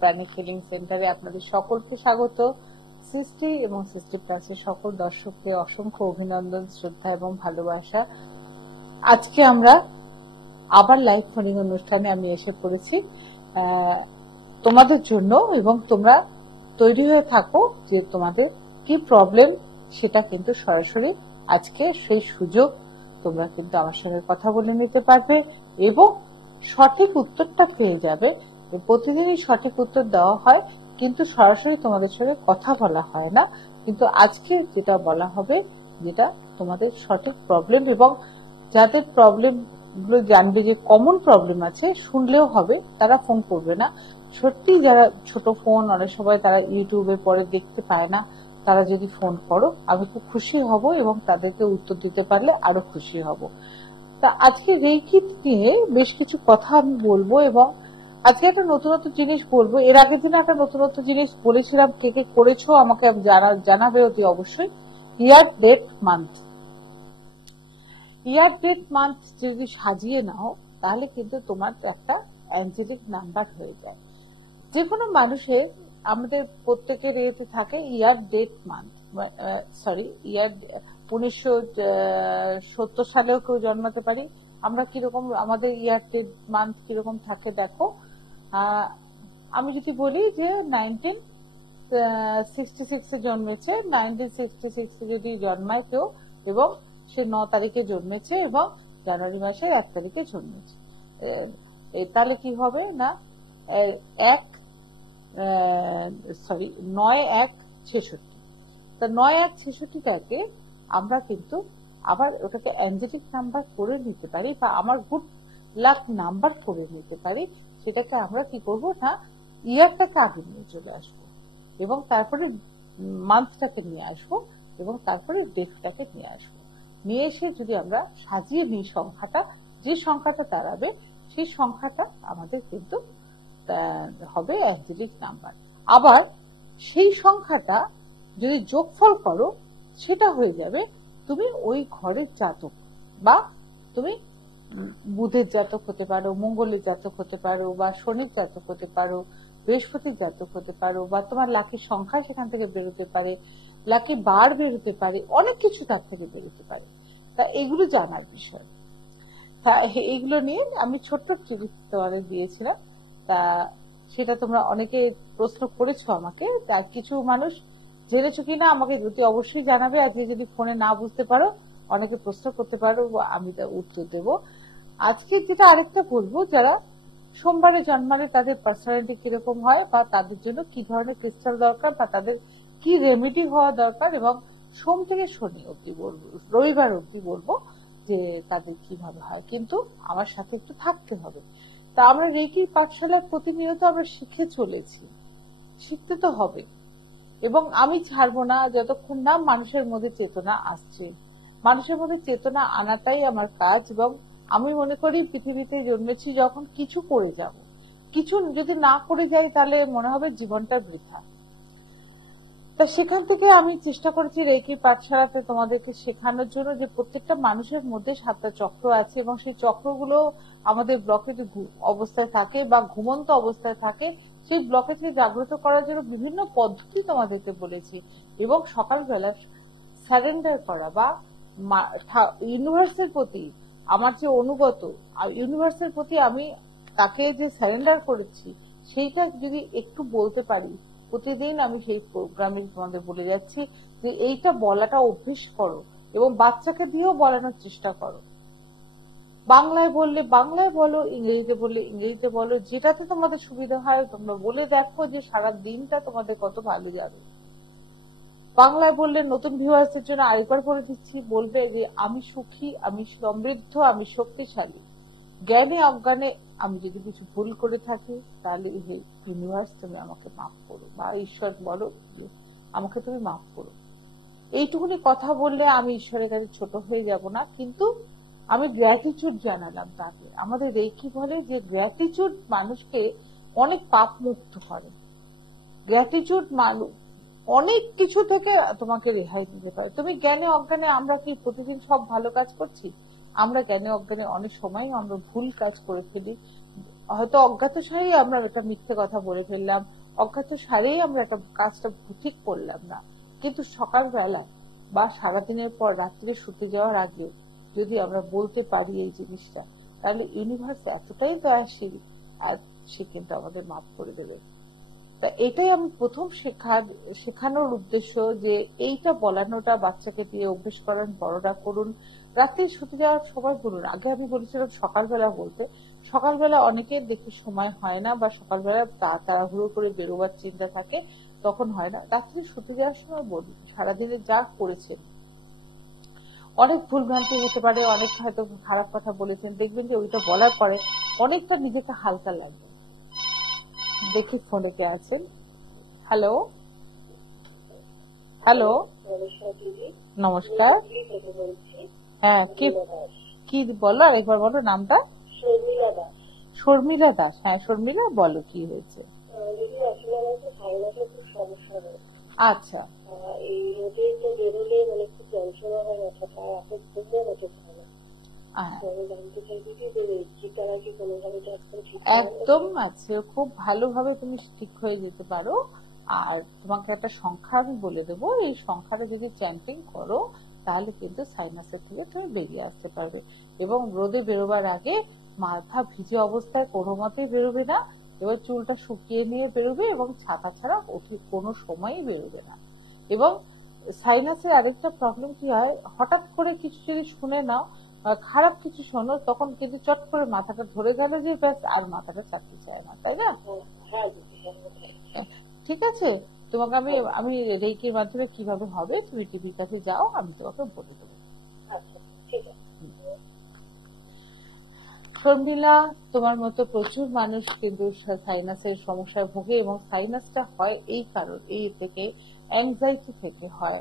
প্রাণিক healing সেন্টারে আপনাদের সকলকে স্বাগত। সৃষ্টি এবং সৃষ্টি প্লাসের সকল দর্শককে অসংখ্য অভিনন্দন, শ্রদ্ধা এবং ভালোবাসা। আজকে আমরা আবার লাইভ ফোনিং অনুষ্ঠানে আমি এসে পড়েছি তোমাদের জন্য, এবং তোমরা তৈরি হয়ে থাকো যে তোমাদের কি প্রবলেম সেটা কিন্তু সরাসরি আজকে সেই সুযোগ, তোমরা কিন্তু আমার সঙ্গে কথা বলে নিতে পারবে এবং সঠিক উত্তরটা পেয়ে যাবে। প্রতিদিনই সঠিক উত্তর দেওয়া হয়, কিন্তু সরাসরি তোমাদের সঙ্গে কথা বলা হয় না। কিন্তু আজকে যেটা বলা হবে, যেটা তোমাদের সঠিক প্রবলেম, এবং যাদের প্রবলেম গুলো জানবে যে কমন প্রবলেম আছে, শুনলেও হবে, তারা ফোন করবে না। সত্যি যারা ছোট ফোন অনেক সময় তারা ইউটিউবে পরে দেখতে পায় না, তারা যদি ফোন করো আমি খুব খুশি হব এবং তাদেরকে উত্তর দিতে পারলে আরো খুশি হব। তা আজকে রেকি নিয়ে বেশ কিছু কথা আমি বলবো, এবং আজকে একটা নতুনত্ব জিনিস বলবো। এর আগের দিন একটা নতুনত্ব জিনিস বলেছিলাম, কে কে করেছো আমাকে জানাবে অতি অবশ্যই। Year date month, year date month যদি সাজিয়ে নাও তাহলে কিন্তু তোমার একটা অ্যাঞ্জেলিক নাম্বার হয়ে যায়। যে কোনো মানুষের, আমাদের প্রত্যেকের ইয়েতে থাকে ইয়ার ডেট মান্থ, সরি ইয়ার 1970 সালেও কেউ জন্মাতে পারি। আমরা কিরকম আমাদের ইয়ার ডেট মান্থ কিরকম থাকে দেখো। আমি যদি বলি যে 1966 জন্মেছে, 1966 যদি জন্মায় কেউ এবং সে 9 তারিখে জন্মেছে এবং জানুয়ারি মাসের 1 তারিখে জন্মেছে, তাহলে কি হবে না 9-1-66। তা 9-1-66টাকে আমরা কিন্তু আবার ওটাকে অ্যাঞ্জেলিক নাম্বার করে নিতে পারি, বা আমার গুড লাক নাম্বার করে নিতে পারি। সেটাকে আমরা কি করবো না, ইয়ারটাকে আগে নিয়ে চলে আসবো এবং তারপরে মান্থটাকে নিয়ে আসবো এবং তারপরে ডেটটাকে নিয়ে আসবো। নিয়ে এসে যদি আমরা সাজিয়ে নিই সংখ্যাটা, যে সংখ্যাটা দাঁড়াবে সেই সংখ্যাটা আমাদের কিন্তু হবে অ্যাঞ্জেলিক নাম্বার। আবার সেই সংখ্যাটা যদি যোগফল করো সেটা হয়ে যাবে তুমি ওই ঘরের জাতক, বা তুমি বুধের জাতক হতে পারো, মঙ্গলের জাতক হতে পারো, বা শনির জাতক হতে পারো, বৃহস্পতির জাতক হতে পারো, বা তোমার লাকি সংখ্যা সেখান থেকে বেরোতে পারে, লাকি বার বেরোতে পারে, অনেক কিছু তার থেকে বেরোতে পারে। তা এগুলো জানার বিষয়। তা এইগুলো নিয়ে আমি ছোট্ট তোমাদের দিয়েছিলাম। তা সেটা তোমরা অনেকে প্রশ্ন করেছো আমাকে, তা কিছু মানুষ জেনেছো কিনা আমাকে যদি অবশ্যই জানাবে। আজকে যদি ফোনে না বুঝতে পারো অনেকে প্রশ্ন করতে পারো, আমি তা উত্তর দেব। আজকে যেটা আরেকটা বলবো, যারা সোমবারে জন্মালে তাদের পার্সোনালিটি কিরকম হয়, বা তাদের জন্য কি ধরনের ক্রিস্টাল দরকার, বা তাদের কি রেমেডি হওয়া দরকার, এবং সোম থেকে শনি অব্দি বলবো, রবিবার অব্দি বলবো যে তাদের কিভাবে হয়। কিন্তু আমার সাথে একটু থাকতে হবে। তা আমরা রেকি পাঠশালায় প্রতিনিয়ত আমরা শিখে চলেছি, শিখতে তো হবে, এবং আমি ছাড়বো না যতক্ষণ না মানুষের মধ্যে চেতনা আসছে। মানুষের মধ্যে চেতনা আনাটাই আমার কাজ, এবং আমি মনে করি পৃথিবীতে জন্মেছি যখন কিছু করে যাব, কিছু যদি না করে যাই তাহলে মনে হবে জীবনটা বৃথা। তা সেখান থেকে আমি চেষ্টা করেছি রেকি পাঠশালাতে তোমাদেরকে শেখানোর জন্য যে প্রত্যেকটা মানুষের মধ্যে 7টা চক্র আছে, এবং সেই চক্রগুলো আমাদের ব্লকেজ অবস্থায় থাকে বা ঘুমন্ত অবস্থায় থাকে। সেই ব্লকেজকে জাগ্রত করার জন্য বিভিন্ন পদ্ধতি তোমাদেরকে বলেছি, এবং সকালবেলা সারেন্ডার করা বা ইউনিভার্সের প্রতি আমার যে অনুগত, ইউনিভার্সের প্রতি আমি তাকে যে সারেন্ডার করেছি সেইটা যদি একটু বলতে পারি, প্রতিদিন আমি সেই প্রোগ্রামে তোমাদের বলে যাচ্ছি যে এইটা বলাটা অভ্যেস করো, এবং বাচ্চাকে দিয়েও বলানোর চেষ্টা করো। বাংলায় বললে বাংলায় বলো, ইংরেজিতে বললে ইংরেজিতে বলো, যেটাতে তোমাদের সুবিধা হয় তোমরা বলে দেখো যে সারা দিনটা তোমাদের কত ভালো যাবে। বাংলায় বললে নতুন ভিউয়ার্সের জন্য আরেকবার বলে দিচ্ছি, বলবে যে আমি সুখী, আমি সমৃদ্ধ, আমি শক্তিশালী। জ্ঞানে অজ্ঞানে আমি যদি কিছু ভুল করে থাকি তাহলে হে ইউনিভার্স তুমি আমাকে মাফ করো, বা ঈশ্বর বলো যে আমাকে তুমি মাফ করো। এইটুকুনি কথা বললে আমি ঈশ্বরের কাছে ছোট হয়ে যাব না, কিন্তু আমি গ্র্যাটিটিউড জানালাম তাকে। আমাদের রেকি বলে যে গ্র্যাটিটিউড মানুষকে অনেক পাপ মুক্ত করে। গ্র্যাটিটিউড মানুষ অনেক কিছু থেকে তোমাকে রেহাই দিতে পারে। তুমি জ্ঞানে অজ্ঞানে, আমরা কি প্রতিদিন সব ভালো কাজ করছি? আমরা জ্ঞানে অজ্ঞানে অনেক সময় আমরা ভুল কাজ করে ফেলি, হয়তো অজ্ঞাত সারেই আমরা একটা মিথ্যে কথা বলে ফেললাম, অজ্ঞাত সারেই আমরা একটা কাজটা ঠিক করলাম না, কিন্তু সকালবেলা বা সারাদিনের পর রাত্রে শুতে যাওয়ার আগে যদি আমরা বলতে পারি এই জিনিসটা, তাহলে ইউনিভার্স এতটাই দয়াশীল আর সে কিন্তু আমাদের মাফ করে দেবে। তা এটাই আমি প্রথম শেখানোর উদ্দেশ্য, যে এইটা বলানোটা, বাচ্চাকে দিয়ে অভ্যেস করান, বড়রা করুন, রাত্রে শুতে যাওয়ার সময় বলুন। আগে আমি বলেছিলাম সকালবেলা বলতে, সকালবেলা অনেকের দেখি সময় হয় না, বা সকালবেলা তাড়াহুড়ো করে বেরোবার চিন্তা থাকে, তখন হয় না। রাত্রে শুতে যাওয়ার সময় বলুন, সারাদিনে যা করেছেন, অনেক ভুলভ্রান্তি হতে পারে, অনেক হয়তো খারাপ কথা বলেছেন, দেখবেন যে ওইটা বলার পরে অনেকটা নিজেকে হালকা লাগবে। দেখি ফোনে কে আছেন। হ্যালো, হ্যালো, নমস্কার। হ্যাঁ, কি বলো, আরেকবার বলো নামটা। শর্মিলা দাস। হ্যাঁ শর্মিলা, বলো কি হয়েছে। আচ্ছা, একদম আছে, খুব ভালোভাবে তুমি ঠিক হয়ে যেতে পারো। আর তোমাকে একটা সংখ্যা আমি বলে দেবো, এই সংখ্যাটা যদি চ্যাম্পিং করো তাহলে কিন্তু সাইনাসের থেকে তুমি বেরিয়ে আসতে পারবে। এবং রোদে বেরোবার আগে মাথা ভিজে অবস্থায় কোনো মতেই বেরোবে না, এবার চুলটা শুকিয়ে নিয়ে বেরোবে, এবং ছাতা ছাড়া কোনো সময়ই বেরোবে না। এবং সাইনাসের আরেকটা প্রবলেম কি হয়, হঠাৎ করে কিছু যদি শুনে নাও, খারাপ কিছু শোনো, তখন কিন্তু চট করে মাথাটা ধরে গেলে যে ব্যাস, আর মাথাটা চাপতে চায় না, তাই না? ঠিক আছে, তোমাকে আমি আমি রেইকির মাধ্যমে কিভাবে হবে, তুমি টিভির কাছে যাও, আমি তোমাকে বলে দেবো। শর্মিলা, তোমার মতো প্রচুর মানুষ কিন্তু সাইনাসের সমস্যায় ভোগে, এবং সাইনাসটা হয় এই কারণ, এই থেকে অ্যাংজাইটি থেকে হয়,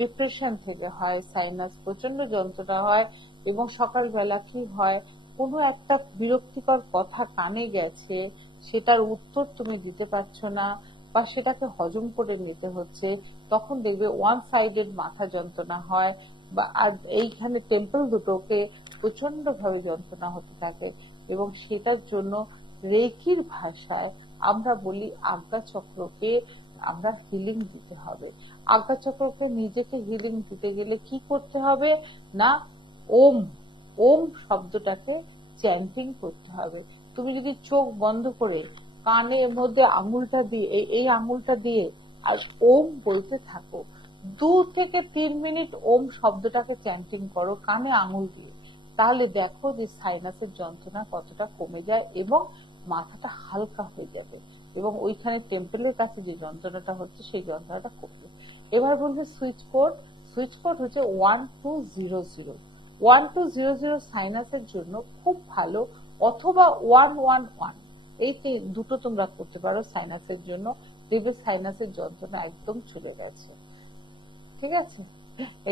ডিপ্রেশন থেকে হয়, সাইনাস প্রচন্ড যন্ত্রণা হয়। এবং সকালবেলা কি হয়, কোনো একটা বিরক্তিকর কথা কানে গেছে, সেটার উত্তর তুমি দিতে পারছো না, বা সেটাকে হজম করে নিতে হচ্ছে, তখন দেখবে ওয়ান সাইডেড মাথা যন্ত্রণা হয়, বা এইখানে টেম্পল দুটোকে প্রচন্ড ভাবে যন্ত্রণা হতে থাকে। এবং সেটার জন্য রেকির ভাষায় আমরা বলি আজ্ঞা চক্রকে আমরা হিলিং দিতে হবে। আজ্ঞা চক্রকে নিজেকে হিলিং দিতে গেলে কি করতে হবে না, ওম, ওম শব্দটাকে চ্যান্টিং করতে হবে। তুমি যদি চোখ বন্ধ করে কানের মধ্যে আঙুলটা দিয়ে, এই আঙুলটা দিয়ে আর ওম বলতে থাকো, 2 থেকে 3 মিনিট ওম শব্দটাকে চ্যান্টিং করো কানে আঙুল দিয়ে, তাহলে দেখো যে সাইনাসের যন্ত্রণা কতটা কমে যায় এবং মাথাটা হালকা হয়ে যাবে, এবং ওইখানে টেম্পেলের কাছে যে যন্ত্রণাটা হচ্ছে সেই যন্ত্রণাটা কমবে। এবার বলবে সুইচ কোড। সুইচ কোড হচ্ছে 1200। 1200 সাইনাসের জন্য খুব ভালো, অথবা 111, এই দুটো তোমরা করতে পারো সাইনাসের জন্য, দেখবে সাইনাসের যন্ত্রণা একদম চলে যাচ্ছে। ঠিক আছে,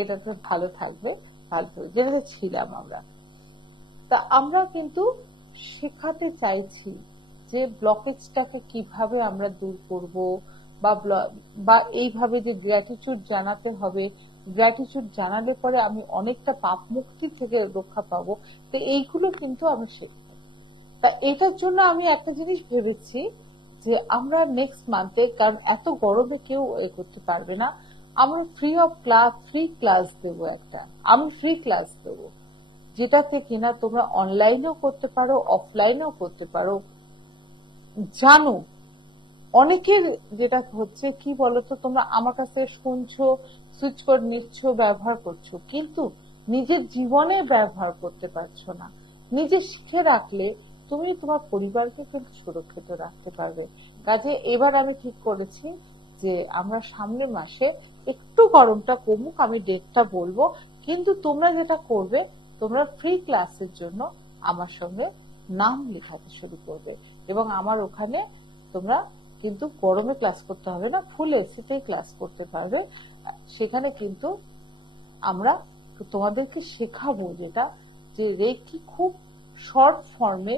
এটা তো ভালো থাকবে, ভালো যেভাবে ছিলাম আমরা। তা আমরা কিন্তু শেখাতে চাইছি যে ব্লকেজটাকে কিভাবে আমরা দূর করব, বা এইভাবে যে গ্র্যাটিটিউড জানাতে হবে, গ্র্যাটিটিউড জানালে পরে আমি অনেকটা পাপ মুক্তি থেকে রক্ষা পাবো, তো এইগুলো কিন্তু আমি শিখব। তা এটার জন্য আমি একটা জিনিস ভেবেছি, যে আমরা নেক্সট মান্থে, কারণ এত গরমে কেউ করতে পারবে না, আমরা ফ্রি ক্লাস দেবো একটা, আমি ফ্রি ক্লাস দেবো, যেটাতে কিনা তোমরা অনলাইনেও করতে পারো, অফলাইনেও করতে পারো। জানো, অনেকের যেটা হচ্ছে কি বলতো, তোমরা আমার কাছে শুনছো, সুইচ কোড নিচ্ছ, ব্যবহার করছো, কিন্তু নিজের জীবনে ব্যবহার করতে পারছো না। নিজে শিখে রাখলে তুমি তোমার পরিবারকে কিন্তু সুরক্ষিত রাখতে পারবে। কাজে এবার আমি ঠিক করেছি যে আমরা সামনের মাসে একটু গরমটা কমুক, আমি ডেটটা বলবো, কিন্তু তোমরা যেটা করবে, তোমরা ফ্রি ক্লাসের জন্য আমার সঙ্গে নাম লেখাতে শুরু করবে, এবং আমার ওখানে তোমরা কিন্তু গরমে ক্লাস করতে হবে না, ফুল এসিতে ক্লাস করতে পারবে। সেখানে কিন্তু আমরা তোমাদেরকে শেখাবো যেটা, যে রেকি খুব শর্ট ফর্মে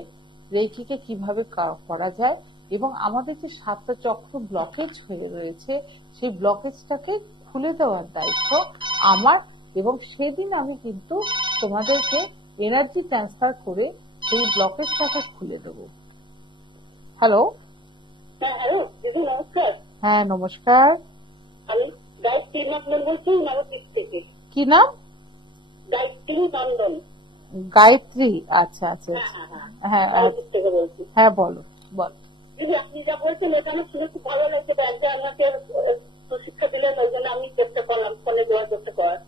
রেকিকে কিভাবে করা যায়, এবং আমাদের যে 7টা চক্র ব্লকেজ হয়ে রয়েছে, সেই ব্লকেজটাকে খুলে দেওয়ার দায়িত্ব আমার। এবং সেদিন আমি কিন্তু তোমাদেরকে এনার্জি ট্রান্সফার করে সেই ব্লকেজটাকে খুলে দেবো। হ্যালো। হ্যাঁ, হ্যালো দিদি, নমস্কার। হ্যাঁ, নমস্কার। আমি গায়ত্রী নন্দন বলছি, নবদ্বীপ থেকে। কি নাম? গায়ত্রী নন্দন। গায়ত্রী, আচ্ছা আচ্ছা হ্যাঁ আচ্ছা। হ্যাঁ হ্যাঁ, হ্যাঁ নবদ্বীপ থেকে বলছি। হ্যাঁ, বলো বলো। দিদি, আপনি যা বলছেন ওটা আমার শুনে খুব ভালো লাগছে। ব্যাংকে আমাকে শিক্ষা দিলেন, ওই জন্য আমি চেষ্টা করলাম ফোনে যোগাযোগ করার।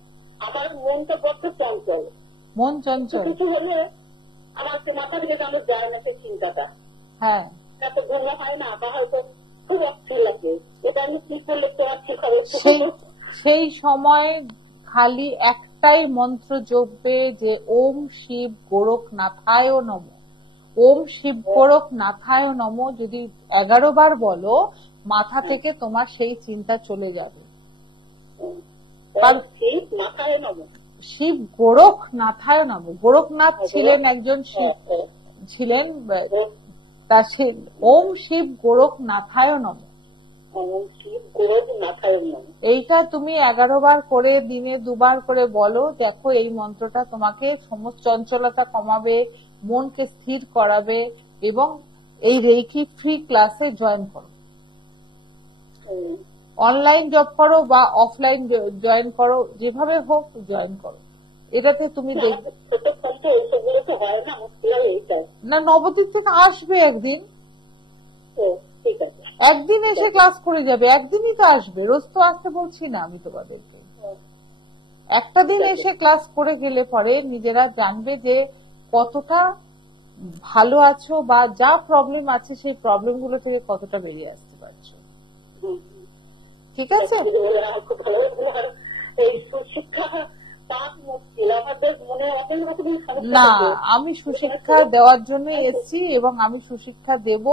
আমার মনটা বড্ড চঞ্চল। মন একটু চঞ্চল। কিছু হলে আমার মাথা থেকে আমার যায় না, সেই চিন্তাটা। হ্যাঁ, এত ঘুমো হয় না, বা হয়তো খুব অস্থির লাগে। এটা আমি কি করলে তোমার ঠিক হবে? সেই সেই সময় খালি একটাই মন্ত্র জপবে যে ওম শিব গোরখনাথায় নমঃ। ওম শিব গোরখনাথায় নমঃ যদি 11 বার বলো, মাথা থেকে তোমার সেই চিন্তা চলে যাবে। মাথায় নম। শিব গোরখনাথায় নমঃ। গোরখনাথ ছিলেন একজন শিব ছিলেন, তা সে ওম শিব গোরখনাথায় নমঃ। এইটা তুমি 11 বার করে দিনে 2 বার করে বলো, দেখো এই মন্ত্রটা তোমাকে সমস্ত চঞ্চলতা কমাবে, মনকে স্থির করাবে। এবং এই রেকি ফ্রি ক্লাসে জয়েন করো, অনলাইন জব করো বা অফলাইন জয়েন করো, যেভাবে হোক জয়েন করো। এটাতে তুমি না, নবদ্বীপ থেকে আসবে একদিন, একদিন এসে ক্লাস করে যাবে, একদিনই তো আসবে, রোজ তো আসতে বলছি না আমি তোমাদেরকে। একটা দিন এসে ক্লাস করে গেলে পরে নিজেরা জানবে যে কতটা ভালো আছো, বা যা প্রবলেম আছে সেই প্রবলেম গুলো থেকে কতটা বেরিয়ে আসতে পারছো। ঠিক আছে? না, আমি সুশিক্ষা দেওয়ার জন্য এসেছি এবং আমি সুশিক্ষা দেব।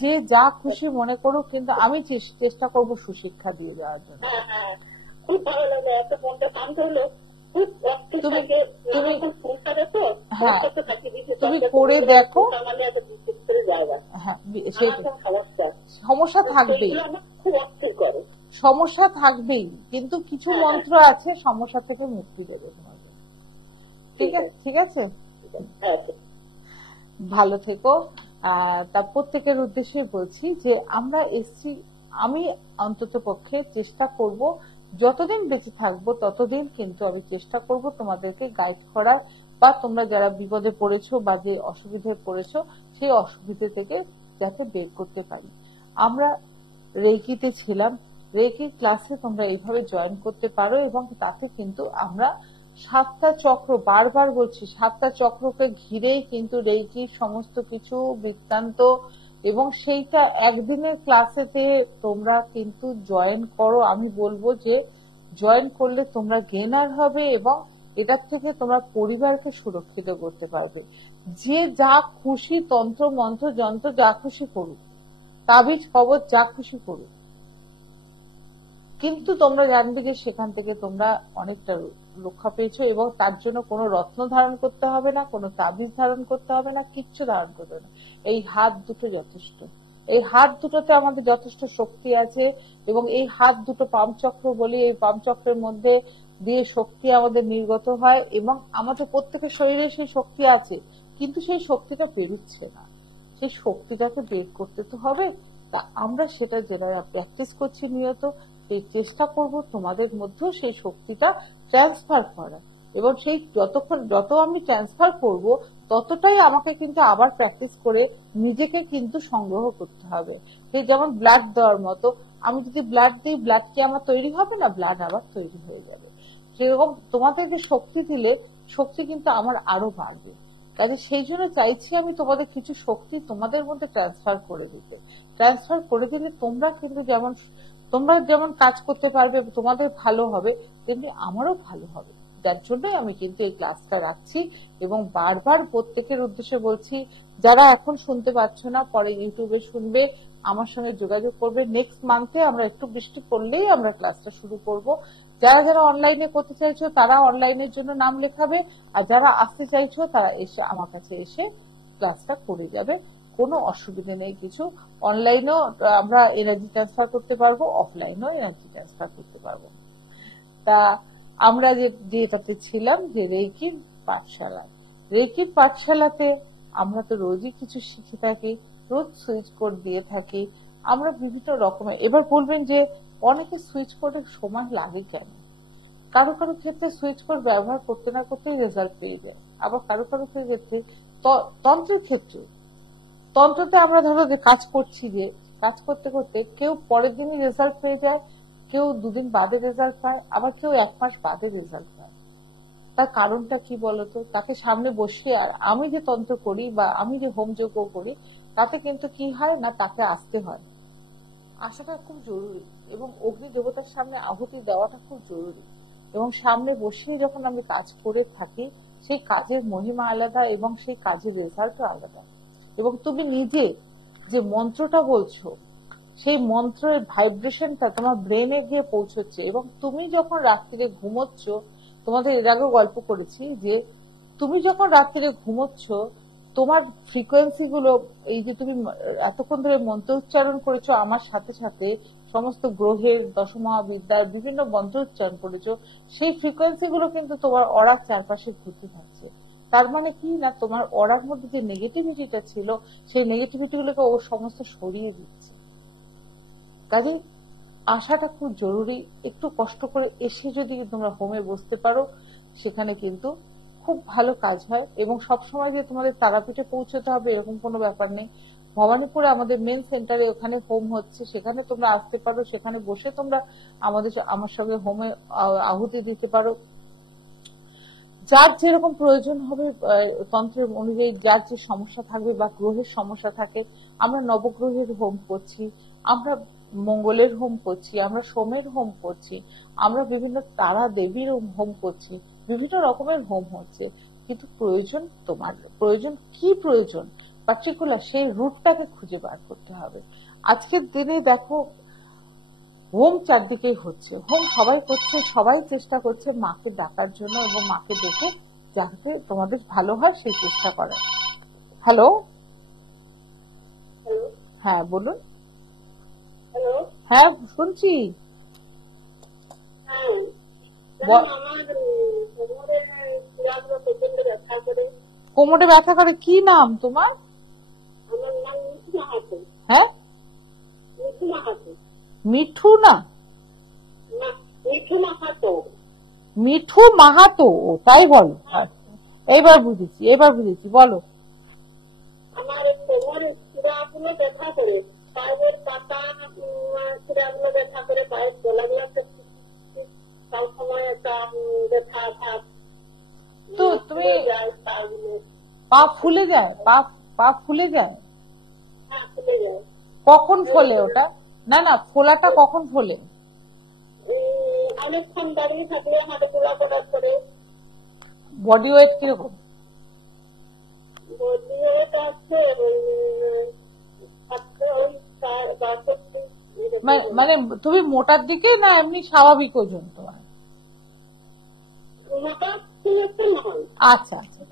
যে যা খুশি মনে করুক, কিন্তু আমি চেষ্টা করব সুশিক্ষা দিয়ে দেওয়ার জন্য। খুব ভালো লাগে, এত মনটা শান্ত হলো। তুমি করে দেখো। সমস্যা থাকবেই, সমস্যা থাকবেই, কিন্তু কিছু মন্ত্র আছে সমস্যা থেকে মুক্তি দেবে তোমাদের। ঠিক আছে? ঠিক আছে, ভালো থেকো। তা প্রত্যেকের উদ্দেশ্যে বলছি যে আমরা এসছি, আমি অন্তত পক্ষে চেষ্টা করব, যতদিন বেঁচে থাকবো ততদিন কিন্তু আমি চেষ্টা করব তোমাদেরকে গাইড করার, বা তোমরা যারা বিপদে পড়েছো বা যে অসুবিধায় পড়েছো সেই অসুবিধা থেকে যাতে বের করতে পারি। আমরা রেকিতে ছিলাম, রেকির ক্লাসে তোমরা এইভাবে জয়েন করতে পারো, এবং তাতে কিন্তু আমরা 7টা চক্র, বারবার বলছি 7টা চক্রকে ঘিরেই কিন্তু রেকির সমস্ত কিছু বৃত্তান্ত, এবং সেইটা একদিনের ক্লাসেতে তোমরা কিন্তু জয়েন করো। আমি বলবো যে জয়েন করলে তোমরা গেইনার হবে, এবং এটার থেকে তোমরা পরিবারকে সুরক্ষিত করতে পারবে। যে যা খুশি তন্ত্র মন্ত্র যন্ত্র যা খুশি করুক, তাবিজ কবচ যা খুশি করুক, কিন্তু তোমরা জানবে যে সেখান থেকে তোমরা অনেকটা রক্ষা পেয়েছো, এবং তার জন্য কোনো রত্ন ধারণ করতে হবে না, কোনো তাবিজ ধারণ করতে হবে না, কিচ্ছু ধারণ করতে হবে না। এই হাত দুটো যথেষ্ট। এই হাত দুটোতে আমাদের যথেষ্ট শক্তি আছে, এবং এই হাত দুটো পামচক্র বলি, এই পামচক্রের মধ্যে দিয়ে শক্তি আমাদের নির্গত হয়, এবং আমাদের প্রত্যেকের শরীরে সেই শক্তি আছে, কিন্তু সেই শক্তিটা বেরোচ্ছে না। সেই শক্তিটাকে বের করতে তো হবে। তা আমরা সেটা যারা প্র্যাকটিস করছি নিয়ত, সেই চেষ্টা করব তোমাদের মধ্যেও সেই শক্তিটা ট্রান্সফার করা, এবং সেই যত আমি ট্রান্সফার করব ততটাই আমাকে কিন্তু আবার প্র্যাকটিস করে নিজেকে কিন্তু সংগ্রহ করতে হবে। সেই যেমন ব্লাড দেওয়ার মতো, আমি যদি ব্লাড দিই, ব্লাড কি আমার তৈরি হবে না? ব্লাড আবার তৈরি হয়ে যাবে। সেরকম তোমাদেরকে শক্তি দিলে শক্তি কিন্তু আমার আরো বাড়বে। কাজে সেই জন্য চাইছি আমি তোমাদের কিছু শক্তি তোমাদের মধ্যে ট্রান্সফার করে দিতে। ট্রান্সফার করে দিলে তোমরা কিন্তু যেমন কাজ করতে পারবে, তোমাদের ভালো হবে, তেমনি আমারও ভালো হবে। যার জন্যই আমি কিন্তু এই ক্লাসটা রাখছি, এবং বারবার প্রত্যেকের উদ্দেশ্যে বলছি, যারা এখন শুনতে পাচ্ছ না পরে ইউটিউবে শুনবে, আমার সঙ্গে যোগাযোগ করবে। নেক্সট মান্থে আমরা একটু বৃষ্টি পড়লেই আমরা ক্লাসটা শুরু করব। যারা যারা অনলাইনে করতে চাইছো তারা অনলাইনের জন্য নাম লেখাবে, আর যারা আসতে চাইছো তারা এসে আমার কাছে এসে ক্লাসটা করে যাবে। কোনো অসুবিধা নেই কিছু। অনলাইনেও আমরা এনার্জি ট্রান্সফার করতে পারবো, অফলাইনেও এনার্জি ট্রান্সফার করতে পারবো। তা আমরা যেটাতে ছিলাম যে রেকির পাঠশালা, রেকির পাঠশালাতে আমরা তো রোজই কিছু শিখে থাকি। রোজ সুইচ কোড দিয়ে থাকি, আমরা বিভিন্ন রকমের। এবার বলবেন যে অনেকে সুইচ কোডের সময় লাগে কেন? কারো কারো ক্ষেত্রে সুইচ কোড ব্যবহার করতে না করতেই রেজাল্ট পেয়ে যায়, আবার কারো কারো ক্ষেত্রে তন্ত্রের ক্ষেত্রে, তন্ত্রতে আমরা ধরো যে কাজ করছি, যে কাজ করতে করতে কেউ পরের দিনই রেজাল্ট পেয়ে যায়, কেউ দুদিন বাদে রেজাল্ট পায়, আবার কেউ 1 মাস বাদে রেজাল্ট পায়। তার কারণটা কি বলতো? তাকে সামনে বসিয়ে, আর আমি যে তন্ত্র করি বা আমি যে হোম যজ্ঞ করি, তাতে কিন্তু কি হয় না, তাকে আসতে হয়, আসাটা খুব জরুরি, এবং অগ্নি দেবতার সামনে আহুতি দেওয়াটা খুব জরুরি। এবং সামনে বসিয়ে যখন আমি কাজ করে থাকি, সেই কাজের মহিমা আলাদা এবং সেই কাজের রেজাল্টও আলাদা। এবং তুমি নিজে যে মন্ত্রটা বলছো, সেই মন্ত্রের ভাইব্রেশনটা তোমার ব্রেনে গিয়ে পৌঁছচ্ছে, এবং তুমি যখন রাত্রিরে ঘুমোচ্ছ, তোমাদের এর আগেও গল্প করেছি যে তুমি যখন রাত্রিরে ঘুমোচ্ছ, তোমার ফ্রিকোয়েন্সি গুলো, এই যে তুমি এতক্ষণ ধরে মন্ত্র উচ্চারণ করেছো আমার সাথে সাথে, সমস্ত গ্রহের দশমহাবিদ্যার বিভিন্ন মন্ত্র উচ্চারণ করেছো, সেই ফ্রিকোয়েন্সি গুলো কিন্তু তোমার অরার চারপাশে ঘুরতে থাকছে। তার মানে কি না, তোমার অরার মধ্যে যে নেগেটিভিটিটা ছিল, সেই নেগেটিভিটি গুলোকে ও সমস্ত সরিয়ে দিচ্ছে। কাজে আসাটা খুব জরুরি। একটু কষ্ট করে এসে যদি তোমরা হোমে বসতে পারো, সেখানে কিন্তু খুব ভালো কাজ হয়। এবং সবসময় যে তোমাদের তারাপীঠে পৌঁছতে হবে এরকম কোনো ব্যাপার নেই। ভবানীপুরে আমাদের মেন সেন্টারে ওখানে হোম হচ্ছে, সেখানে তোমরা আসতে পারো, সেখানে বসে তোমরা আমার সঙ্গে হোমে আহুতি দিতে পারো। যার যেরকম প্রয়োজন হবে তন্ত্রের অনুযায়ী, যার যে সমস্যা থাকবে বা গ্রহের সমস্যা থাকে, আমরা নবগ্রহের হোম করছি, আমরা মঙ্গলের হোম করছি, আমরা সোমের হোম করছি, আমরা বিভিন্ন তারা দেবীর হোম করছি, বিভিন্ন রকমের হোম হচ্ছে। কিন্তু প্রয়োজন, তোমার প্রয়োজন কি, প্রয়োজন পার্টিকুলার সেই রুটটাকে খুঁজে বার করতে হবে। আজকের দিনে দেখো হোম চারদিকেই হচ্ছে, হোম সবাই করছে, সবাই চেষ্টা করছে মাকে ডাকার জন্য এবং মাকে ডেকে যাতে তোমাদের ভালো হয় সেই চেষ্টা করার। হ্যালো, হ্যাঁ বলুন। হ্যালো, হ্যাঁ শুনছি। হ্যাঁ আমার কোমরে শিরাগুলো প্রচন্ড ব্যথা করে। কোমরে ব্যথা করে? কি নাম তোমার? আমার নাম মিঠু মাহাতো। হ্যাঁ, মিঠু মাহাতো। মিঠু না, মিঠু মাহাতো। মিঠু মাহাতো, ও তাই বলো। এবার বুঝেছি, এবার বুঝেছি, বলো। আমার কোমরের শিরাগুলো ব্যথা করে, পায়ের পাতা শিরাগুলো ব্যথা করে, পায়ের তলাগুলোতে সব সময় একটা ব্যথা ভাব। তো তুমি পা ফুলে যায়, পা ফুলে যায়? হ্যাঁ, ফুলে যায়। কখন ফোলে ওটা? না না, ফোলাটা কখন ফোলে? অনেকক্ষণ দাঁড়িয়ে থাকলে হাতে তোলা করার করে। বডি ওয়েট কিরকম? বডি ওয়েট আছে মানে তুমি মোটার দিকে না এমনি স্বাভাবিক ওজন তোমার? মোটা নয়। আচ্ছা আচ্ছা,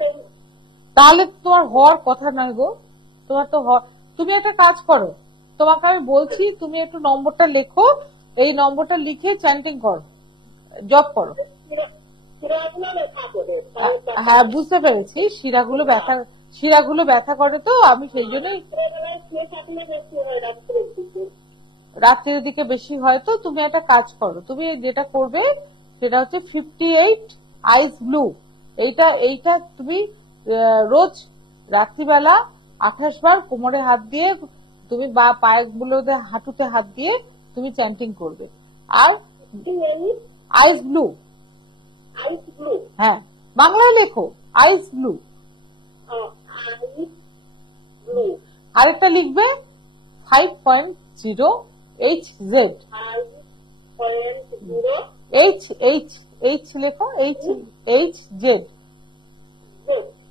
তাহলে তোমার হওয়ার কথা নয় গো, তোমার তো তুমি একটা কাজ করো, তোমাকে আমি বলছি তুমি একটু নম্বরটা লেখো, এই নম্বরটা লিখে চ্যান্টিং করো, জব করো। হ্যাঁ বুঝতে পেরেছি, শিরাগুলো ব্যথা করে, তো আমি সেই জন্যই রাত্রের দিকে বেশি হয়। তো তুমি একটা কাজ করো, তুমি যেটা করবে সেটা হচ্ছে 58 আইস ব্লু, এইটা তুমি রোজ রাত্রিবেলা 28 বার কোমরে হাত দিয়ে তুমি বা পায়েগুলোতে হাঁটুতে হাত দিয়ে তুমি চ্যান্টিং করবে। আর আইস ব্লু, হ্যাঁ বাংলায় লেখো আইস ব্লু। আরেকটা লিখবে 5.0 HZ, H লেখো, HZ।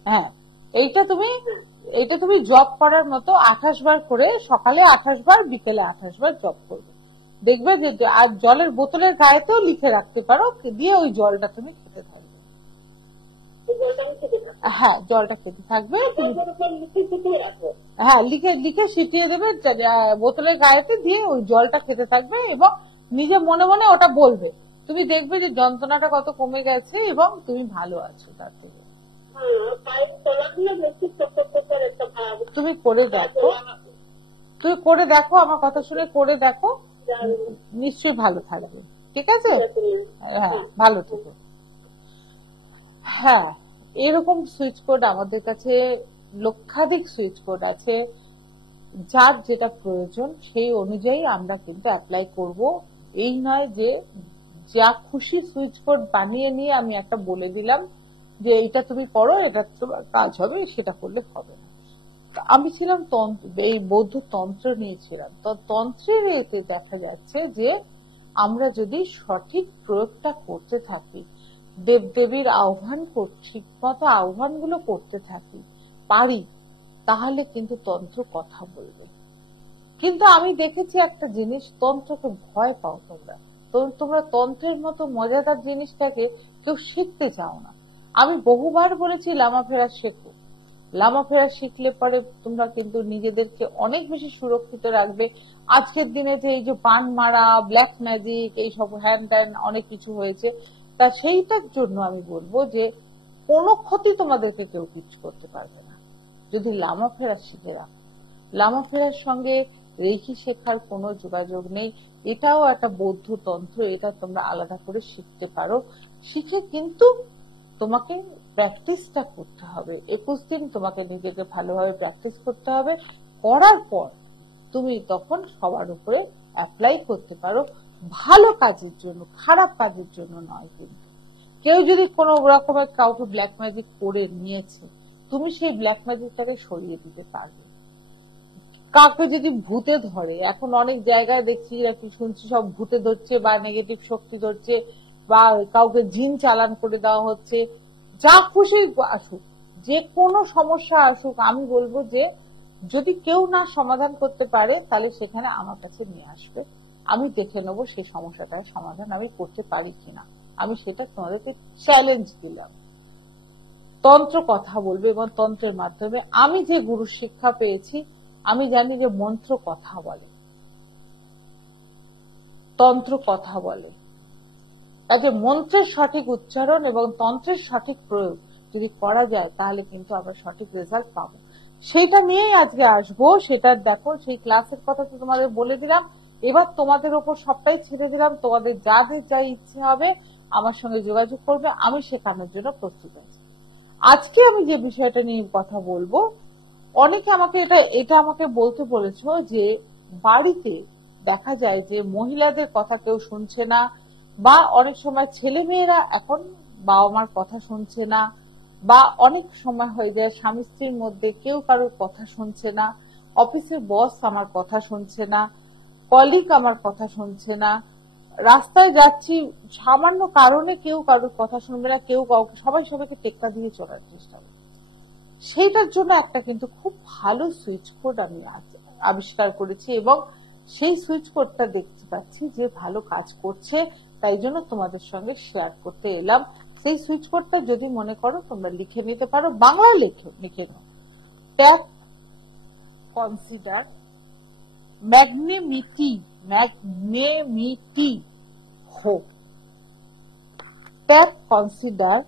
হ্যাঁ, এইটা তুমি জব করার মতো 28 বার করে, সকালে 28 বার, বিকেলে 28 বার জব করবে, দেখবে যে। আর জলের বোতলের গায়েতেও লিখে রাখতে পারো, দিয়ে ওই জলটা তুমি খেতে থাকবে। হ্যাঁ, জলটা খেতে থাকবে, হ্যাঁ লিখে ছিটিয়ে দেবে বোতলের গায়েতে, দিয়ে ওই জলটা খেতে থাকবে এবং নিজে মনে মনে ওটা বলবে। তুমি দেখবে যে যন্ত্রণাটা কত কমে গেছে এবং তুমি ভালো আছো তার থেকে। তুমি করে দেখো, তুমি করে দেখো, আমার কথা শুনে করে দেখো, নিশ্চয়ই ভালো থাকবে। ঠিক আছে? হ্যাঁ, ভালো থেকো। হ্যাঁ, এরকম সুইচ কোড আমাদের কাছে লক্ষাধিক সুইচ কোড আছে। যার যেটা প্রয়োজন সেই অনুযায়ী আমরা কিন্তু অ্যাপ্লাই করব। এই নয় যে যা খুশি সুইচ কোড বানিয়ে নিয়ে আমি একটা বলে দিলাম যে এইটা তুমি করো, এটা তোমার কাজ হবে, সেটা করলে হবে না। আমি ছিলাম এই বৌদ্ধ তন্ত্র নিয়েছিলাম, তো তন্ত্রের এতে দেখা যাচ্ছে যে আমরা যদি সঠিক প্রয়োগটা করতে থাকি, দেবদেবীর আহ্বান ঠিক মতো আহ্বানগুলো করতে থাকি পারি, তাহলে কিন্তু তন্ত্র কথা বলবে। কিন্তু আমি দেখেছি একটা জিনিস, তন্ত্রকে ভয় পাও তোমরা। তোমরা তন্ত্রের মতো মজাদার জিনিসটাকে কেউ শিখতে চাও না। আমি বহুবার বলেছি লামা ফেরা শেখো। লামা ফেরা শিখলে পরে তোমরা কিন্তু নিজেদেরকে অনেক বেশি সুরক্ষিত রাখবে। আজকের দিনে যে এই যে পান মারা, ব্ল্যাক ম্যাজিক, এইসব হ্যান ত্যান অনেক কিছু হয়েছে, তা সেইটার জন্য আমি বলবো যে কোনো ক্ষতি তোমাদেরকে কেউ কিছু করতে পারবে না যদি লামা ফেরা শিখে রাখো। লামা ফেরার সঙ্গে রেখি শেখার কোনো যোগাযোগ নেই। এটাও একটা বৌদ্ধ তন্ত্র, এটা তোমরা আলাদা করে শিখতে পারো। শিখে কিন্তু তোমাকে প্র্যাকটিসটা করতে হবে। 21 দিন তোমাকে নিজেকে ভালোভাবে প্র্যাকটিস করতে হবে। করার পর তুমি তখন সবার উপরে অ্যাপ্লাই করতে পারো, ভালো কাজের জন্য, খারাপ কাজের জন্য নয়। কিন্তু কেউ যদি কোনো রকমের কাউকে ব্ল্যাক ম্যাজিক করে নিয়েছে, তুমি সেই ব্ল্যাক ম্যাজিকটাকে সরিয়ে দিতে পারবে। কাউকে যদি ভূতে ধরে, এখন অনেক জায়গায় দেখছি শুনছি সব ভূতে ধরছে বা নেগেটিভ শক্তি ধরছে বা কাউকে জিন চালান করে দেওয়া হচ্ছে, যা খুশি আসুক, যে কোনো সমস্যা আসুক, আমি বলবো যে যদি কেউ না সমাধান করতে পারে তাহলে সেখানে আমার কাছে নিয়ে আসবে। আমি দেখে নেবো সেই সমস্যাটার সমাধান আমি করতে পারি কিনা। আমি সেটা তোমাদেরকে চ্যালেঞ্জ দিলাম। তন্ত্র কথা বলবে এবং তন্ত্রের মাধ্যমে আমি যে গুরু শিক্ষা পেয়েছি, আমি জানি যে মন্ত্র কথা বলে, তন্ত্র কথা বলে। তাকে মন্ত্রের সঠিক উচ্চারণ এবং তন্ত্রের সঠিক প্রয়োগ যদি করা যায় তাহলে কিন্তু আমরা সঠিক রেজাল্ট পাবো। সেটা নিয়েই আজকে আসবো। সেটা দেখো, সেই ক্লাসের কথা তো তোমাদের বলে দিলাম। এবার তোমাদের ওপর সবটাই ছেড়ে দিলাম। তোমাদের যাদের যা ইচ্ছে হবে আমার সঙ্গে যোগাযোগ করবে, আমি শেখানোর জন্য প্রস্তুত আছি। আজকে আমি যে বিষয়টা নিয়ে কথা বলবো, অনেকে আমাকে এটা আমাকে বলতে বলেছো যে বাড়িতে দেখা যায় যে মহিলাদের কথা কেউ শুনছে না, বা অনেক সময় ছেলে মেয়েরা এখন বাবা মার কথা শুনছে না, বা অনেক সময় হয়ে যায় স্বামী স্ত্রীর মধ্যে কেউ কারোর কথা শুনছে না, অফিসের বস আমার কথা শুনছে না, কলিগ আমার কথা শুনছে না, রাস্তায় যাচ্ছি সামান্য কারণে কেউ কারোর কথা শুনবে না, কেউ কাউকে, সবাই সবাইকে টেক্কা দিয়ে চলার চেষ্টা করে। সেইটার জন্য একটা কিন্তু খুব ভালো সুইচ কোড আমি আবিষ্কার করেছি এবং সেই সুইচ কোডটা দেখতে পাচ্ছি যে ভালো কাজ করছে, তাই জন্য তোমাদের সঙ্গে শেয়ার করতে এলাম। সেই সুইচ কোডটা যদি মনে করো তোমরা লিখে নিতে পারো, বাংলায় লিখে নাও। ট্যাপ কনসিডার ম্যাগনেমিটি হোক। ট্যাপ কনসিডার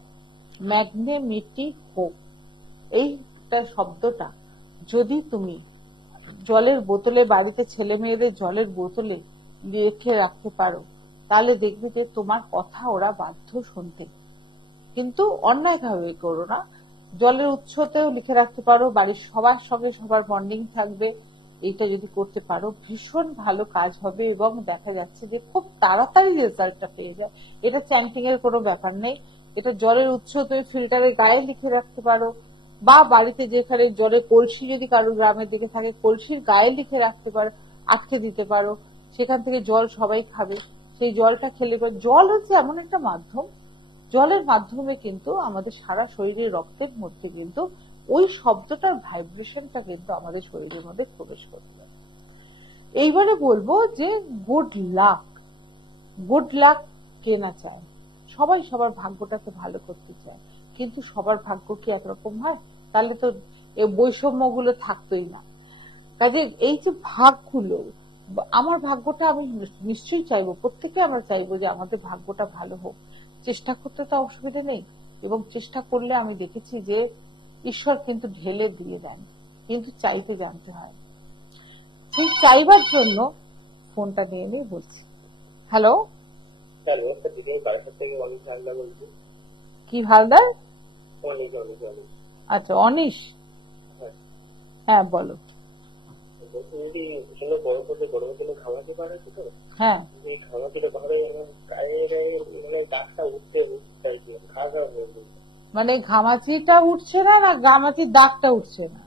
ম্যাগনেমিটি হোক, এইটা শব্দটা যদি তুমি জলের বোতলে, বাড়িতে ছেলে মেয়েদের জলের বোতলে লিখে রাখতে পারো, তাহলে দেখবে যে তোমার কথা ওরা বাধ্য শুনতে। কিন্তু অন্যায় ভাবে করো না। জলের উৎসতেও লিখে রাখতে পারো, বাড়ির সবার সঙ্গে সবার বন্ডিং থাকবে। এটা যদি করতে পারো ভীষণ ভালো কাজ হবে এবং দেখা যাচ্ছে যে খুব তাড়াতাড়ি রেজাল্টটা পেয়ে যায়। এটা চ্যান্টিং এর কোনো ব্যাপার নেই। এটা জলের উৎস তুমি ফিল্টারের গায়ে লিখে রাখতে পারো, বা বাড়িতে যেখানে জলের কলসি যদি কারো গ্রামের দিকে থাকে কলসির গায়ে লিখে রাখতে পারো, আটকে দিতে পারো। সেখান থেকে জল সবাই খাবে, সেই জলটা খেলে। জল হচ্ছে এমন একটা মাধ্যম, জলের মাধ্যমে কিন্তু আমাদের সারা শরীরের রক্তের মধ্যে কিন্তু ওই শব্দটার ভাইব্রেশনটা কিন্তু আমাদের শরীরের মধ্যে প্রবেশ করতে পারে। এইবারে বলবো যে গুড লাক। গুড লাক কে না চায়? সবাই সবার ভাগ্যটাকে ভালো করতে চায়, কিন্তু সবার ভাগ্য কি একরকম হয়? তাহলে তো এই বৈষম্যগুলো থাকতোই না। কাজে এই যে ভাগগুলো, আমার ভাগ্যটা আমি নিশ্চয়ই চাইবো, প্রত্যেকে আমরা চাইবো যে আমাদের ভাগ্যটা ভালো হোক। চেষ্টা করতে তো অসুবিধা নেই, এবং চেষ্টা করলে আমি দেখেছি যে ঈশ্বর কিন্তু ঢেলে দিয়ে দেন, কিন্তু চাইতে জানতে হয়। সেই চাইবার জন্য ফোনটা নিয়ে নিয়ে বলছি। হ্যালো, কি হালদার? আচ্ছা, অনিশ, হ্যাঁ বলো। হ্যাঁ, মানে ঘামাচিটা উঠছে না, না ঘামাচির দাগটা উঠছে না?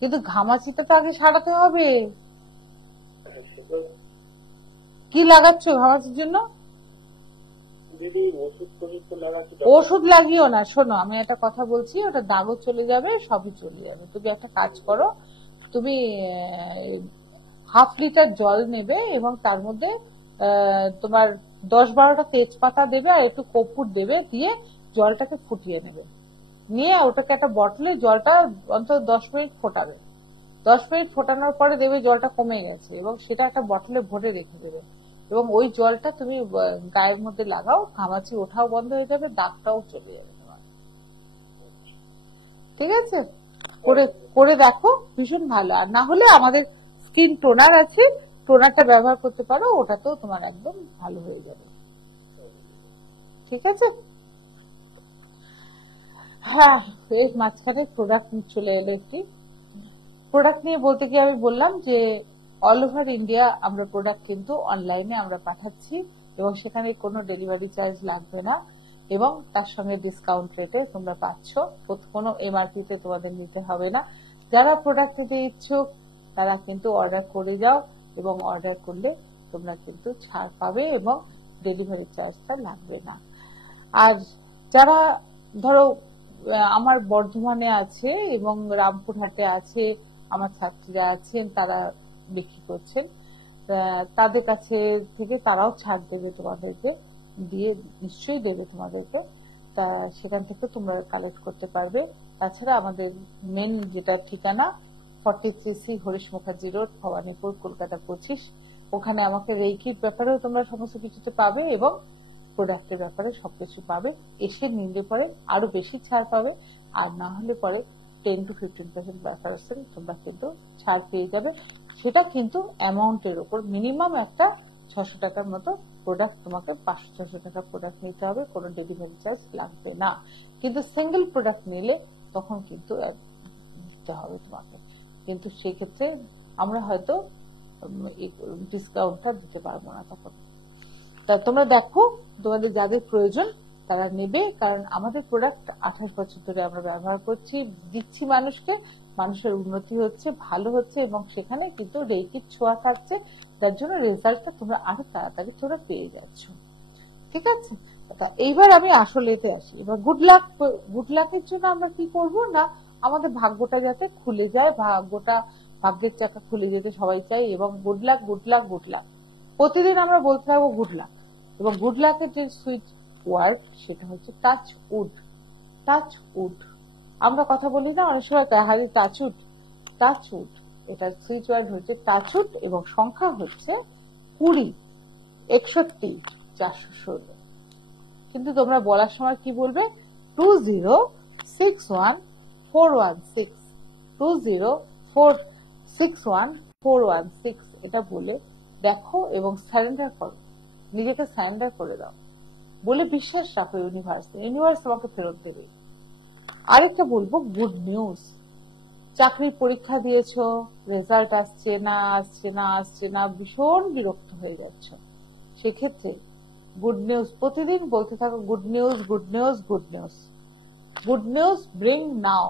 কিন্তু ঘামাচিটা তো আগে সারাতে হবে। কি লাগাচ্ছ ঘামাচির জন্য? ওষুধ লাগিও না, শোনো আমি একটা কথা বলছি, ওটা দাগও চলে যাবে, সবই চলে যাবে। তুমি একটা কাজ করো, তুমি 1/2 লিটার জল নেবে এবং তার মধ্যে তোমার 10-12টা তেজপাতা দেবে আর একটু কর্পূর দেবে, দিয়ে জলটাকে ফুটিয়ে নেবে, নিয়ে ওটাকে একটা বটলে জলটা অন্তত 10 মিনিট ফোটাবে। 10 মিনিট ফোটানোর পরে দেবে জলটা কমে গেছে, এবং সেটা একটা বটলে ভরে রেখে দেবে, এবং ওই জলটা তুমি গায়ের মধ্যে লাগাও, ঘামাচি ওঠাও বন্ধ হয়ে যাবে, দাগটাও চলে যাবে তোমার। ঠিক আছে, করে করে দেখো, ভীষণ ভালো। আর না হলে আমাদের স্কিন টোনার আছে, টোনারটা ব্যবহার করতে পারো, ওটাতেও তোমার একদম ভালো হয়ে যাবে। ঠিক আছে, হ্যাঁ। এই মাঝখানে প্রোডাক্ট চলে এলো একটি। প্রোডাক্ট নিয়ে বলতে গিয়ে আমি বললাম যে অল ওভার ইন্ডিয়া আমরা প্রোডাক্ট কিন্তু অনলাইনে আমরা পাঠাচ্ছি, এবং সেখানে কোনো ডেলিভারি চার্জ লাগবে না, এবং তার সঙ্গে ডিসকাউন্ট রেটে তোমরা পাচ্ছ, কোনো এমআরপি তে তোমাদের নিতে হবে না। যারা প্রোডাক্ট নিতে ইচ্ছুক তারা কিন্তু অর্ডার করে যাও, এবং অর্ডার করলে তোমরা কিন্তু ছাড় পাবে এবং ডেলিভারি চার্জটা লাগবে না। আর যারা ধরো আমার বর্ধমানে আছে এবং রামপুরহাটে আছে, আমার ছাত্রীরা আছেন, তারা বিক্রি করছেন, তাদের কাছে থেকে তারাও ছাড় দেবে তোমাদেরকে, দিয়ে নিশ্চয়ই দেবে তোমাদেরকে, তা সেখান থেকে তোমরা কালেক্ট করতে পারবে। তাছাড়া আমাদের মেন যেটা ঠিকানা 43C হরিশ মুখার্জি রোড, ভবানীপুর, কলকাতা 25, ওখানে আমাকে রেইকির ব্যাপারেও তোমরা সমস্ত কিছুতে পাবে, এবং প্রোডাক্টের ব্যাপারে সবকিছু পাবে। এসে নিলে পরে আরো বেশি ছাড় পাবে, আর না হলে পরে 10 to 15% তোমরা কিন্তু ছাড় পেয়ে যাবে। সেটা কিন্তু অ্যামাউন্টের উপর, মিনিমাম একটা 600 টাকার মতো প্রোডাক্ট, তোমাকে 500-600 টাকা প্রোডাক্ট নিতে হবে, কোনো ডেলিভারি চার্জ লাগবে না। কিন্তু সিঙ্গেল প্রোডাক্ট নিলে তখন কিন্তু দিতে হবে তোমাকে, কিন্তু সেক্ষেত্রে আমরা হয়তো ডিসকাউন্টটা দিতে পারবো না তখন। তা তোমরা দেখো, তোমাদের যাদের প্রয়োজন তারা নেবে, কারণ আমাদের প্রোডাক্ট 28 বছর ধরে আমরা ব্যবহার করছি, দিচ্ছি মানুষকে, মানুষের উন্নতি হচ্ছে, ভালো হচ্ছে, এবং সেখানে কিন্তু রেইকির ছোঁয়া থাকছে, যার জন্য রেজাল্টটা তোমরা আরো তাড়াতাড়ি তোমরা পেয়ে যাচ্ছ। ঠিক আছে, এইবার আমি আসলে এতে আসি। এবার গুড লাকের জন্য আমরা কি করব না, আমাদের ভাগ্যটা যাতে খুলে যায়, ভাগ্যের চাকা খুলে যেতে সবাই চাই, এবং good luck good luck good luck প্রতিদিন আমরা বলতে থাকবো গুড লাক। এবং গুড লাকের যে সুইট ওয়ার্ড সেটা হচ্ছে টাচ উড। টাচ উড আমরা কথা বলি না অনেক সময়, হারি টাচ উড, টাচ উড, এটা সুইট ওয়ার্ড হচ্ছে টাচ উড, এবং সংখ্যা হচ্ছে 20, 61, 416। কিন্তু তোমরা বলার সময় কি বলবে? 20614116, 20461416, এটা বলে দেখো এবং সারেন্ডার করো, নিজেকে সারেন্ডার করে দাও, বলে বিশ্বাস রাখো ইউনিভার্স তোমাকে ফেরত দেবে। আরেকটা বলবো, গুড নিউজ। চাকরির পরীক্ষা দিয়েছো, রেজাল্ট আসছে না আসছে না আসছে না, ভীষণ বিরক্ত হয়ে যাচ্ছ, সেক্ষেত্রে গুড নিউজ প্রতিদিন বলতে থাকো, good news good news good news, good news bring now,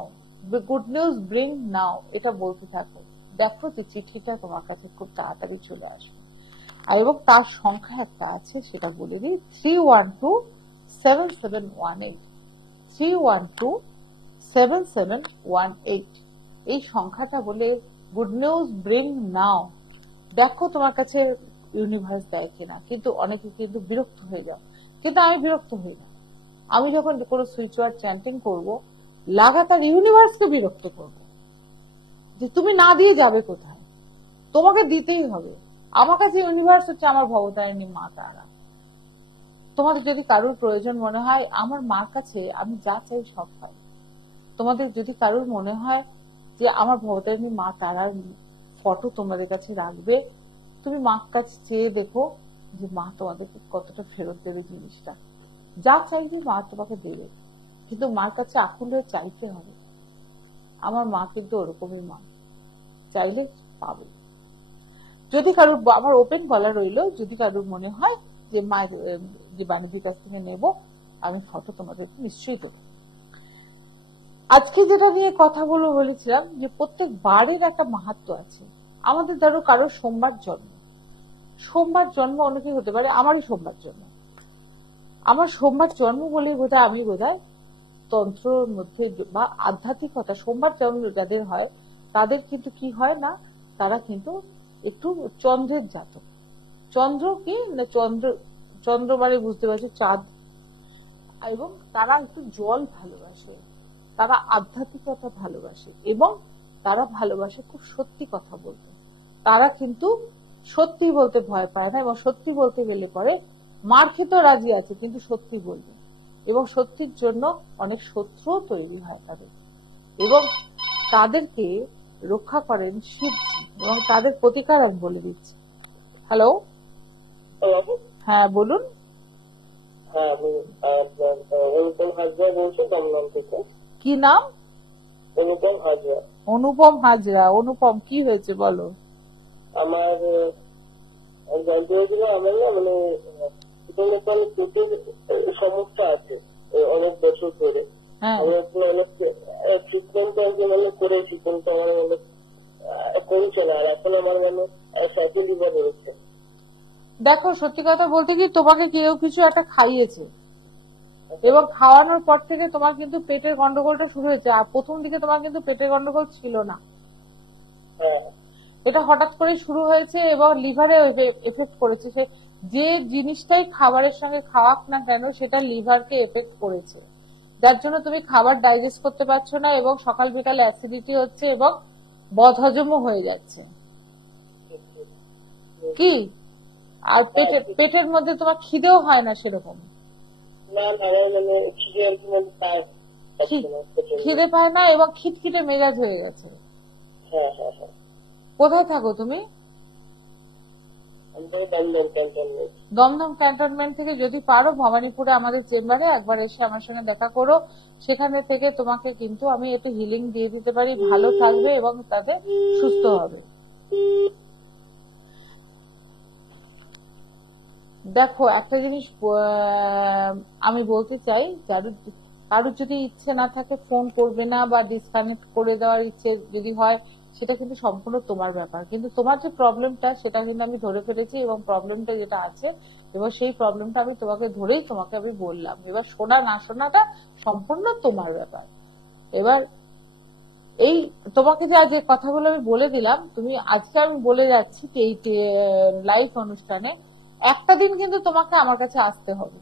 good news bring now, এটা বলতে থাকো। দেখো যে চিঠিটা তোমার কাছে খুব তাড়াতাড়ি চলে আসবে। আর এবং তার সংখ্যা একটা আছে, সেটা বলে দিই, 3127718, 3127718, এই সংখ্যাটা বলে গুড নিউজ ব্রিং নাও। দেখো তোমার কাছে ইউনিভার্স দেয় কিনা। কিন্তু অনেকে কিন্তু বিরক্ত হয়ে যাও, কিন্তু আমি বিরক্ত হই না। আমি যখন কোনো সুইচ ওয়ার্ড চ্যান্টিং করবো, লাগাতার ইউনিভার্সকে বিরক্ত করবো যে তুমি না দিয়ে যাবে কোথায়, তোমাকে দিতেই হবে। আমার কাছে ইউনিভার্স হচ্ছে আমার ভবতারিণী মা তারা। তোমাদের যদি কারোর প্রয়োজন মনে হয়, আমার মার কাছে আমি যা চাই সব পাই। তোমাদের যদি কারোর মনে হয় যে আমার ভবতারিণী মা তারার ফটো তোমাদের কাছে রাখবে, তুমি মার কাছে চেয়ে দেখো যে মা তোমাদেরকে কতটা ফেরত দেবে জিনিসটা। যা চাইবে মা তোমাকে দেবে, কিন্তু মার কাছে আকুল হয়ে চাইতে হবে। আমার মা কিন্তু ওরকমই মা, চাইলে পাবে। যদি কারোর, আমার ওপেন বলা রইলো, যদি কারোর মনে হয় যে মা যে বাণিজ্যিক কাছ থেকে নেব, আমি ফটো তোমাদেরকে নিশ্চয়ই দেবো। আজকে যেটা নিয়ে কথা বলেছিলাম যে প্রত্যেক বারের একটা মাহাত্ম্য আছে। আমাদের ধরো কারোর সোমবার জন্ম, সোমবার জন্ম অনেকে হতে পারে, আমারই সোমবার জন্ম। আমার সোমবার জন্ম বলে বোধহয় আমি বোধহয় তন্ত্রর মধ্যে বা আধ্যাত্মিকতা, সোমবার জন্ম যাদের হয় তাদের কিন্তু কি হয় না, তারা কিন্তু একটু চন্দ্রের জাতক। চন্দ্র কি না, চন্দ্র মানে বুঝতে পারছো চাঁদ, এবং তারা একটু জল ভালোবাসে, তারা আধ্যাত্মিকতা ভালোবাসে, এবং তারা ভালোবাসে খুব সত্যি কথা বলতে। তারা কিন্তু সত্যি বলতে ভয় পায় না, এবং সত্যি বলতে গেলে পরে মার খেতেও রাজি আছে, কিন্তু সত্যি বলবে। এবং সত্যির জন্য অনেক শত্রু তৈরি হয় তাদের, এবং তাদেরকে রক্ষা করেন শিবজি, এবং তাদের প্রতিকার আমি বলে দিচ্ছি। হ্যালো, হ্যাঁ বলুন। হ্যাঁ, আমি অনুপম হাজরা বলছি দমদম থেকে। কি নাম? অনুপম হাজরা। অনুপম হাজরা। অনুপম, কি হয়েছে বলো? আমার জানতে হয়েছিল, আমার না মানে পেটের সমস্যা আছে অনেক বছর ধরে। হ্যাঁ, আমি অনেক ট্রিটমেন্ট মানে করেছি, কিন্তু আমার মানে কমছে না। আর এখন আমার মানে ফ্যাটি লিভার রয়েছে। দেখো সত্যি কথা বলতে কি, তোমাকে কেউ কিছু একটা খাইয়েছে, এবং খাওয়ানোর পর থেকে তোমার কিন্তু পেটের গন্ডগোলটা শুরু হয়েছে। আর প্রথম দিকে তোমার কিন্তু পেটের গন্ডগোল ছিল না, হ্যাঁ, এটা হঠাৎ করে শুরু হয়েছে এবং লিভারে এফেক্ট করেছে। সে যে জিনিসটাই খাবারের সঙ্গে খাওয়াক না কেন, সেটা লিভারকে এফেক্ট করেছে, যার জন্য তুমি খাবার ডাইজেস্ট করতে পারছো না, এবং সকাল বিকাল অ্যাসিডিটি হচ্ছে, এবং বদহজমও হয়ে যাচ্ছে। কি আর পেটের মধ্যে তোমার খিদেও হয় না সেরকম? না মানে খিদে আর কি মানে পায়, খিদে পায় না, এবং খিটখিটে মেজাজ হয়ে গেছে। হ্যাঁ হ্যাঁ হ্যাঁ। কোথায় থাকো তুমি? দমদম ক্যান্টনমেন্ট থেকে যদি পারো ভবানীপুরে আমাদের চেম্বারে একবার এসে আমার সঙ্গে দেখা করো। সেখানে থেকে তোমাকে কিন্তু আমি একটু হিলিং দিয়ে দিতে পারি, ভালো থাকবে এবং তাতে সুস্থ হবে। দেখো একটা জিনিস আমি বলতে চাই, কারোর যদি ইচ্ছে না থাকে ফোন করবে না, বা ডিসকানেক্ট করে দেওয়ার ইচ্ছে যদি হয়, সেটা কিন্তু সম্পূর্ণ তোমার ব্যাপার। কিন্তু তোমার যে প্রবলেমটা, সেটা কিন্তু আমি ধরে ফেলেছি, এবং প্রবলেমটা যেটা আছে, এবার সেই প্রবলেমটা আমি তোমাকে ধরেই তোমাকে আমি বললাম। এবার শোনা না শোনাটা সম্পূর্ণ তোমার ব্যাপার। এবার এই তোমাকে যে কথাগুলো আমি বলে দিলাম, তুমি আজকে আমি বলে যাচ্ছি কি এই লাইভ অনুষ্ঠানে একটা দিন কিন্তু তোমাকে আমার কাছে আসতে হবে।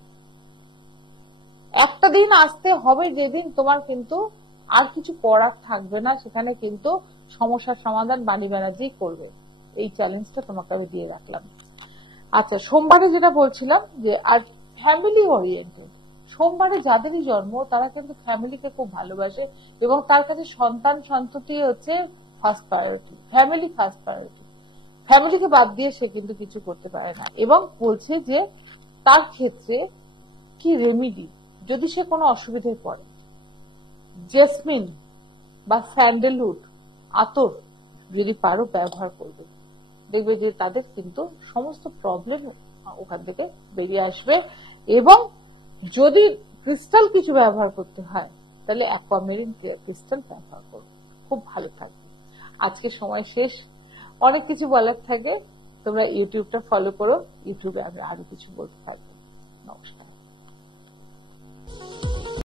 একটা দিন আসতে হবে, যেদিন তোমার কিন্তু আর কিছু করার থাকবে না, সেখানে কিন্তু সমস্যার সমাধান বাণী ব্যানার্জি করবে। এই চ্যালেঞ্জটা তোমাকে আমি দিয়ে রাখলাম। আচ্ছা, সোমবারে যেটা বলছিলাম যে আর ফ্যামিলি ওরিয়েন্টেড, সোমবারে যাদেরই জন্ম তারা কিন্তু ফ্যামিলিকে খুব ভালোবাসে, এবং তার কাছে সন্তান সন্ততি হচ্ছে first priority, family first priority. ফ্যামিলিকে বাদ দিয়ে সে কিন্তু কিছু করতে পারে না। এবং বলছে যে তার ক্ষেত্রে কি রেমিডি, যদি সে কোনো অসুবিধায় পড়ে, জেসমিন বা স্যান্ডেলউড আতর যদি পারো ব্যবহার করবে, দেখবে যে তাদের কিন্তু সমস্ত প্রবলেম ওখান থেকে বেরিয়ে আসবে। এবং যদি ক্রিস্টাল কিছু ব্যবহার করতে হয়, তাহলে অ্যাকুয়ামেরিন ক্রিস্টাল ব্যবহার করবে, খুব ভালো থাকবে। আজকে সময় শেষ, অনেক কিছু বলার থাকে, তোমরা ইউটিউবটা ফলো করো, ইউটিউবে আমি আরো কিছু বলতে পারবো। নমস্কার।